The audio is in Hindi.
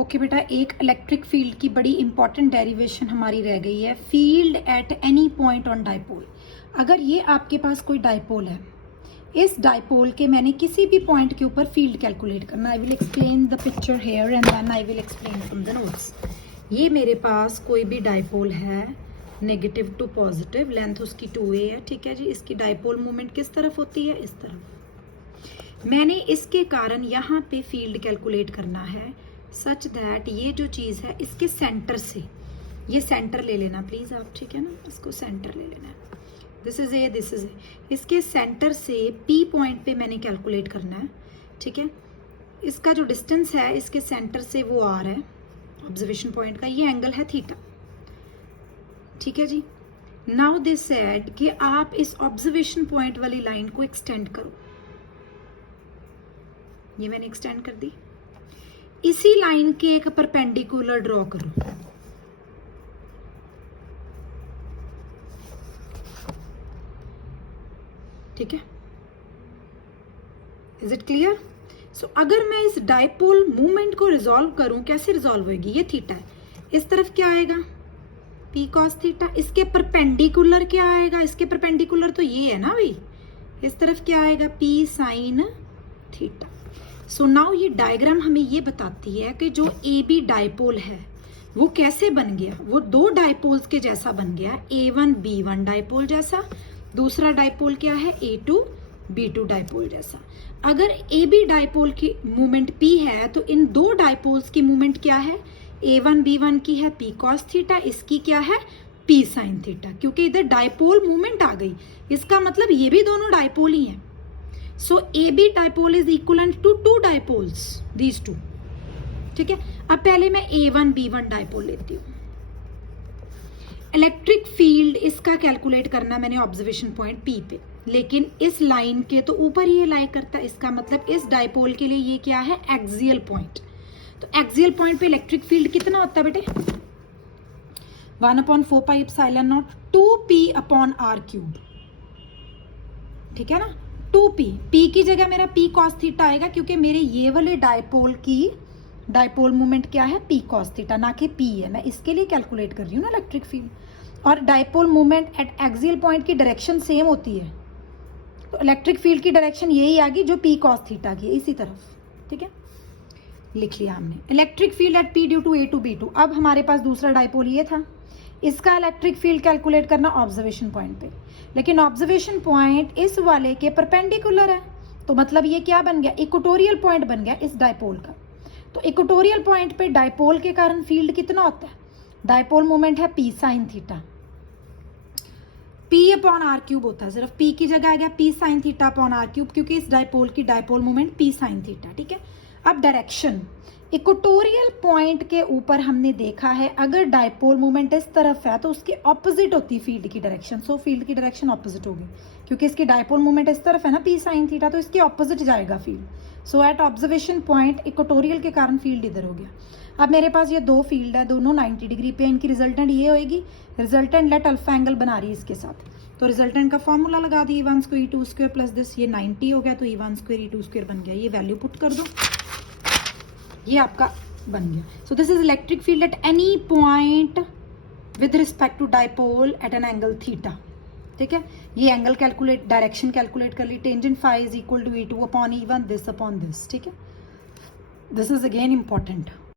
ओके बेटा, एक इलेक्ट्रिक फील्ड की बड़ी इंपॉर्टेंट डेरिवेशन हमारी रह गई है, field at any point on dipole. अगर ये आपके पास कोई डाइपोल है, इस डाइपोल के मैंने किसी भी पॉइंट के ऊपर फील्ड कैलकुलेट करना। I will explain the picture here and then I will explain from the notes. ये मेरे पास कोई भी डाइपोल है, नेगेटिव टू पॉजिटिव, लेंथ उसकी 2a है, ठीक है जी। इसकी डाइपोल मूवमेंट किस तरफ होती है? इस तरफ। मैंने इसके कारण यहाँ पे फील्ड कैलकुलेट करना है सच दैट ये जो चीज़ है इसके सेंटर से, ये सेंटर ले लेना प्लीज़ आप, ठीक है ना, इसको सेंटर ले लेना है। This is a, this is a, इसके सेंटर से P पॉइंट पे मैंने कैलकुलेट करना है, ठीक है। इसका जो डिस्टेंस है इसके सेंटर से वो R है, ऑब्जर्वेशन पॉइंट का, ये एंगल है थीटा, ठीक है जी। नाउ दिस सेड कि आप इस ऑब्जर्वेशन पॉइंट वाली लाइन को एक्सटेंड करो, ये मैंने एक्सटेंड कर दी। इसी लाइन के एक परपेंडिकुलर ड्रॉ करो, ठीक है। Is it clear? सो अगर मैं इस डाइपोल मूवमेंट को रिजॉल्व करूं, कैसे रिजॉल्व होगी? ये थीटा है, इस तरफ क्या आएगा? P cos theta. इसके परपेंडिकुलर क्या आएगा? इसके परपेंडिकुलर तो ये है ना भाई, इस तरफ क्या आएगा? P sin theta. So now ये डायग्राम हमें ये बताती है कि जो AB डाइपोल है वो कैसे बन गया। वो दो डाइपोल्स के जैसा बन गया, A1 B1 डाइपोल जैसा। दूसरा डाइपोल क्या है? A2 B2 डाइपोल जैसा। अगर AB डाइपोल की मूवमेंट P है तो इन दो डाइपोल्स की मूवमेंट क्या है? A1 B1 की है P cos थीटा, इसकी क्या है? P sin theta. क्योंकि इधर डाइपोल मूवमेंट आ गई, इसका मतलब ये भी दोनों डाइपोल ही हैं। So AB dipole is equivalent to two dipoles, these two, ठीक है। अब पहले मैं A1 B1 डाइपोल लेती हूँ। इलेक्ट्रिक फील्ड इसका कैलकुलेट करना मैंने ऑब्जर्वेशन पॉइंट P पे, लेकिन इस लाइन के तो ऊपर ही ये लाई करता है, इसका मतलब इस डाइपोल के लिए ये क्या है? Axial point. तो एक्सियल पॉइंट पे इलेक्ट्रिक फील्ड कितना होता है बेटे? 1/4 pi epsilon not 2p upon r cube, ठीक है ना। 2p, p की जगह मेरा P cos थीटा आएगा, क्योंकि मेरे ये वाले डाइपोल की डाइपोल मूवमेंट क्या है? P cos थीटा, ना कि P है। मैं इसके लिए कैलकुलेट कर रही हूँ ना इलेक्ट्रिक फील्ड। और dipole movement at axial point की डायरेक्शन सेम होती है, तो इलेक्ट्रिक फील्ड की डायरेक्शन यही आ गई जो P cos थीटा की है, इसी तरफ, ठीक है। लिख लिया हमने electric field at P due to A2 B2। अब हमारे पास दूसरा डाइपोल ये था, इसका इलेक्ट्रिक फील्ड कैलकुलेट करना ऑब्जर्वेशन पॉइंट पे, लेकिन ऑब्जर्वेशन पॉइंट इस वाले के परपेंडिकुलर है, तो मतलब ये क्या बन गया? इक्वेटोरियल पॉइंट बन गया इस डाइपोल का। तो इक्वेटोरियल पॉइंट पे डाइपोल के कारण फील्ड कितना होता है? डाइपोल मोमेंट है P sin theta, P upon R cube होता है, सिर्फ P की जगह आ गया P sin theta upon R cube, क्योंकि इस डाइपोल की dipole moment P sin theta, ठीक है। अब डायरेक्शन, इक्वेटोरियल पॉइंट के ऊपर हमने देखा है अगर डाइपोल मूवमेंट इस तरफ है तो उसकी ऑपोजिट होती है फील्ड की डायरेक्शन। सो फील्ड की डायरेक्शन ऑपोजिट होगी, क्योंकि इसकी डाइपोल मूवमेंट इस तरफ है ना P sin थीटा, तो इसकी ऑपोजिट जाएगा फील्ड। सो एट ऑब्जर्वेशन पॉइंट इक्वेटोरियल के कारण फील्ड इधर हो गया। अब मेरे पास ये दो फील्ड है, दोनों 90 डिग्री पे, इनकी रिजल्टेंट ये होगी, रिजल्टेंट लेट अल्फा एंगल बना रही है इसके साथ, तो रिजल्टेंट का फॉर्मूला लगा दी, E1 square E2 square plus this, ये 90 हो गया तो E1 स्क्वायर E2 स्क्वायर बन गया। ये वैल्यू पुट कर दो, ये आपका बन गया। So this is electric field at any point with respect to dipole at an angle theta, ठीक है। ये एंगल कैलकुलेट, डायरेक्शन कैलकुलेट कर ली, tangent phi is equal to E2 upon E1, this upon this, ठीक है। This is again important.